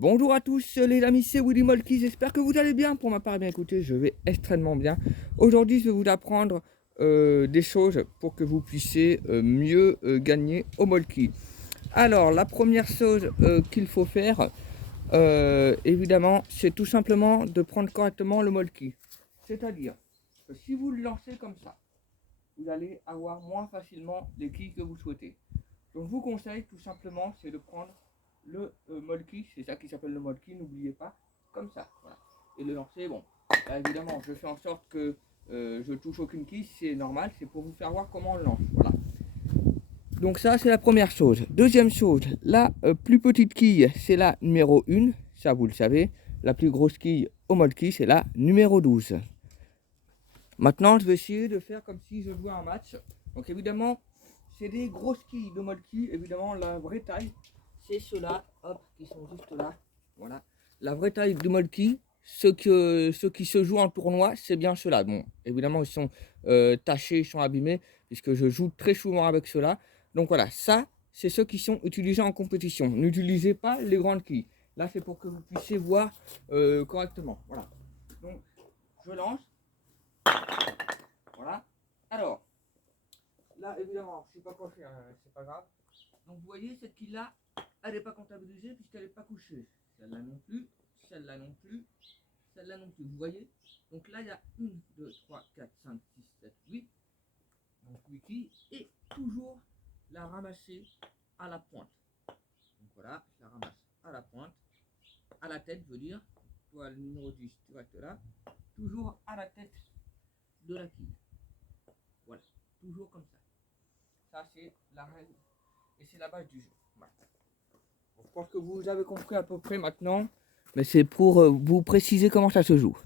Bonjour à tous les amis, c'est Willy Molky, j'espère que vous allez bien. Pour ma part, bien écoutez, je vais extrêmement bien. Aujourd'hui, je vais vous apprendre des choses pour que vous puissiez mieux gagner au Molky. Alors, la première chose qu'il faut faire, évidemment, c'est tout simplement de prendre correctement le Molky. C'est-à-dire que si vous le lancez comme ça, vous allez avoir moins facilement les quilles que vous souhaitez. Donc, je vous conseille tout simplement, c'est de prendre le molki, c'est ça qui s'appelle le molki, n'oubliez pas, comme ça, voilà. Et le lancer, bon, là, évidemment, je fais en sorte que je touche aucune quille, c'est normal, c'est pour vous faire voir comment on le lance, voilà. Donc ça, c'est la première chose. Deuxième chose, la plus petite quille, c'est la numéro 1, ça vous le savez. La plus grosse quille au molki, c'est la numéro 12. Maintenant, je vais essayer de faire comme si je jouais un match. Donc évidemment, c'est des grosses quilles de molki, évidemment, la vraie taille, c'est ceux-là, hop, qui sont juste là, voilà. La vraie taille du molki, ceux qui se jouent en tournoi, c'est bien ceux-là. Bon, évidemment, ils sont tachés, ils sont abîmés, puisque je joue très souvent avec ceux-là. Donc voilà, ça, c'est ceux qui sont utilisés en compétition. N'utilisez pas les grandes quilles. Là, c'est pour que vous puissiez voir correctement, voilà. Donc, je lance, voilà. Alors, là, évidemment, je ne sais pas quoi faire, c'est pas grave. Donc, vous voyez, cette quille-là, elle n'est pas comptabilisée puisqu'elle n'est pas couchée. Celle-là non plus, celle-là non plus, celle-là non plus. Vous voyez? Donc là, il y a 1, 2, 3, 4, 5, 6, 7, 8. Donc 8 quilles. Et toujours la ramasser à la pointe. Donc voilà, je la ramasse à la pointe. À la tête, je veux dire. Toi, le numéro 10, tu restes là. Toujours à la tête de la quille. Voilà, toujours comme ça. Ça, c'est la règle. Et c'est la base du jeu. Voilà. Bon, je pense que vous avez compris à peu près maintenant. Mais c'est pour vous préciser comment ça se joue.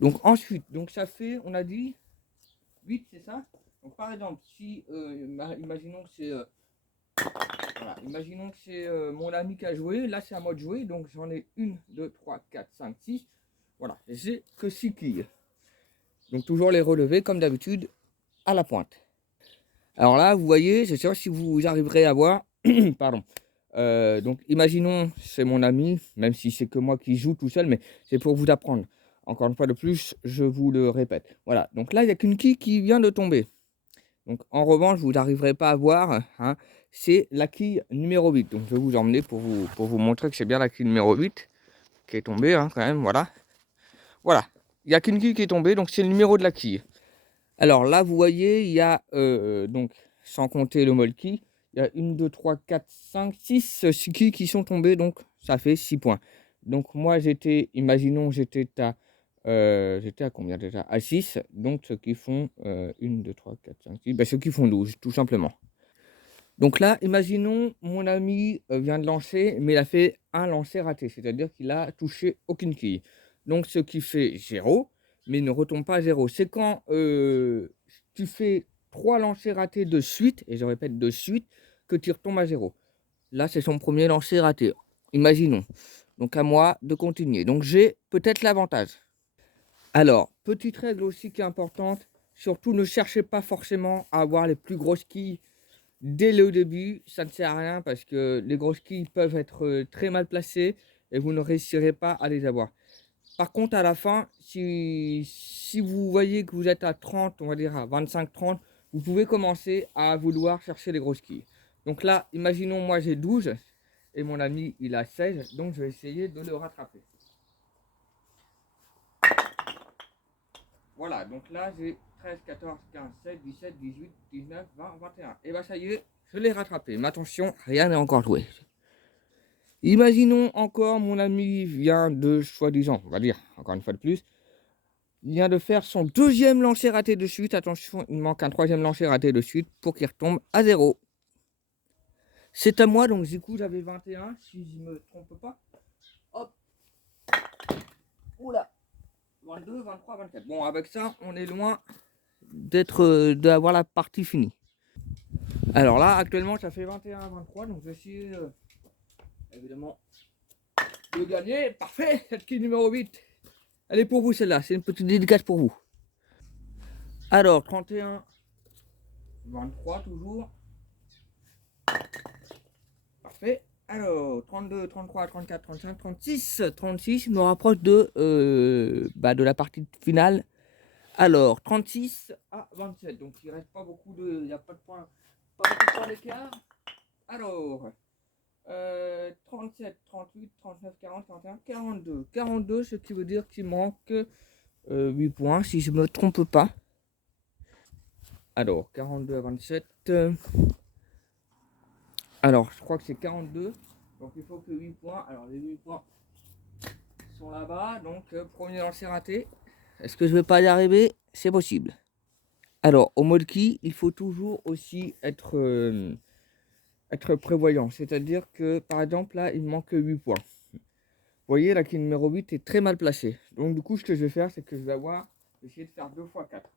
Donc ensuite, donc ça fait, on a dit 8, c'est ça? Donc par exemple, si, imaginons que c'est voilà, imaginons que c'est mon ami qui a joué, là c'est à moi de jouer, donc j'en ai 1, 2, 3, 4, 5, 6. Voilà, j'ai que 6 quilles. Donc toujours les relever comme d'habitude à la pointe. Alors là, vous voyez, je sais pas si vous arriverez à voir. Pardon. Donc imaginons, c'est mon ami, même si c'est que moi qui joue tout seul, mais c'est pour vous apprendre. Encore une fois de plus, je vous le répète. Voilà, donc là, il n'y a qu'une quille qui vient de tomber. Donc en revanche, vous n'arriverez pas à voir, hein, c'est la quille numéro 8. Donc je vais vous emmener pour vous montrer que c'est bien la quille numéro 8 qui est tombée, hein, quand même, voilà. Voilà, il n'y a qu'une quille qui est tombée, donc c'est le numéro de la quille. Alors là, vous voyez, il y a, donc, sans compter le molki, il y a 1, 2, 3, 4, 5, 6 quilles qui sont tombées, donc ça fait 6 points. Donc moi, imaginons, j'étais à combien déjà? À 6, donc ceux qui font 1, 2, 3, 4, 5, 6, ben, ceux qui font 12, tout simplement. Donc là, imaginons, mon ami vient de lancer, mais il a fait un lancer raté, c'est-à-dire qu'il a touché aucune quille. Donc ce qui fait 0, mais il ne retombe pas à 0. C'est quand tu fais 3 lancers ratés de suite, et je répète de suite, que tu retombes à 0. Là, c'est son premier lancer raté. Imaginons. Donc à moi de continuer. Donc j'ai peut-être l'avantage. Alors, petite règle aussi qui est importante, surtout ne cherchez pas forcément à avoir les plus grosses quilles dès le début. Ça ne sert à rien parce que les grosses quilles peuvent être très mal placées et vous ne réussirez pas à les avoir. Par contre, à la fin, si vous voyez que vous êtes à 30, on va dire à 25-30, vous pouvez commencer à vouloir chercher les grosses quilles. Donc là, imaginons moi j'ai 12 et mon ami il a 16, donc je vais essayer de le rattraper. Voilà, donc là j'ai 13, 14, 15, 16, 17, 18, 19, 20, 21. Et bien ça y est, je l'ai rattrapé. Mais attention, rien n'est encore joué. Imaginons encore mon ami vient de, soi-disant, on va dire, encore une fois de plus, il vient de faire son deuxième lancer raté de suite. Attention, il manque un troisième lancer raté de suite pour qu'il retombe à 0. C'est à moi, donc du coup j'avais 21, si je ne me trompe pas. Hop. Oula. 22, 23, 24. Bon, avec ça, on est loin d'avoir la partie finie. Alors là, actuellement, ça fait 21 à 23, donc je vais essayer, évidemment, de gagner. Parfait, cette quille numéro 8. Elle est pour vous, celle-là. C'est une petite dédicace pour vous. Alors, 31, 23 toujours. Parfait. Alors, 32, 33, 34, 35, 36, 36, je me rapproche de la partie finale. Alors, 36 à 27, donc il reste pas beaucoup de... Il n'y a pas beaucoup de points d'écart. Alors, 37, 38, 39, 40, 41, 42. 42, ce qui veut dire qu'il manque 8 points, si je ne me trompe pas. Alors, 42 à 27. Alors, je crois que c'est 42. Donc, il faut que 8 points. Alors, les 8 points sont là-bas. Donc, premier lancer raté. Est-ce que je vais pas y arriver? C'est possible. Alors, au molki, il faut toujours aussi être prévoyant. C'est-à-dire que, par exemple, là, il me manque 8 points. Vous voyez, la clé numéro 8 est très mal placée. Donc, du coup, ce que je vais faire, c'est que je vais essayer de faire 2 fois 4.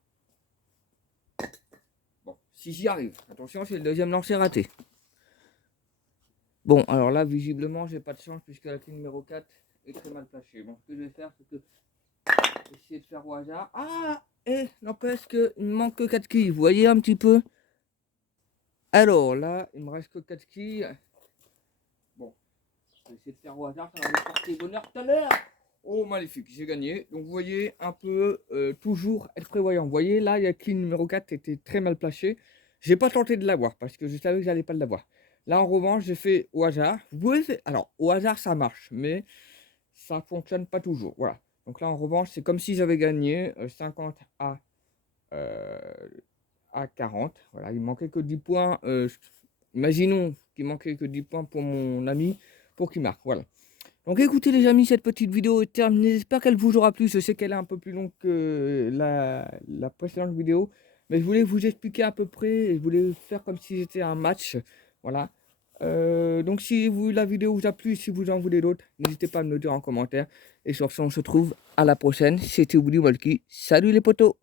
Bon, si j'y arrive. Attention, c'est le deuxième lancer raté. Bon, alors là, visiblement, j'ai pas de chance puisque la clé numéro 4 est très mal placée. Bon, ce que je vais faire, c'est que essayer de faire au hasard. Ah, et n'empêche qu'il me manque que 4 quilles. Vous voyez un petit peu? Alors là, il me reste que 4 quilles. Bon, je vais essayer de faire au hasard. Ça va me porter bonheur tout à l'heure. Oh, magnifique, j'ai gagné. Donc, vous voyez, un peu, toujours être prévoyant. Vous voyez, là, il y a qui numéro 4 était très mal placé. J'ai pas tenté de l'avoir parce que je savais que j'allais pas l'avoir. Là, en revanche, j'ai fait au hasard. Vous pouvez faire... Alors, au hasard, ça marche, mais ça fonctionne pas toujours. Voilà. Donc là, en revanche, c'est comme si j'avais gagné 50 à 40. Voilà, il manquait que 10 points. Imaginons qu'il manquait que 10 points pour mon ami pour qu'il marque. Voilà. Donc écoutez les amis, cette petite vidéo est terminée. J'espère qu'elle vous aura plu. Je sais qu'elle est un peu plus longue que la précédente vidéo. Mais je voulais vous expliquer à peu près. Je voulais faire comme si c'était un match. Voilà. Donc si la vidéo vous a plu, si vous en voulez d'autres, n'hésitez pas à me le dire en commentaire. Et sur ce, on se retrouve à la prochaine. C'était Woody Molky. Salut les potos!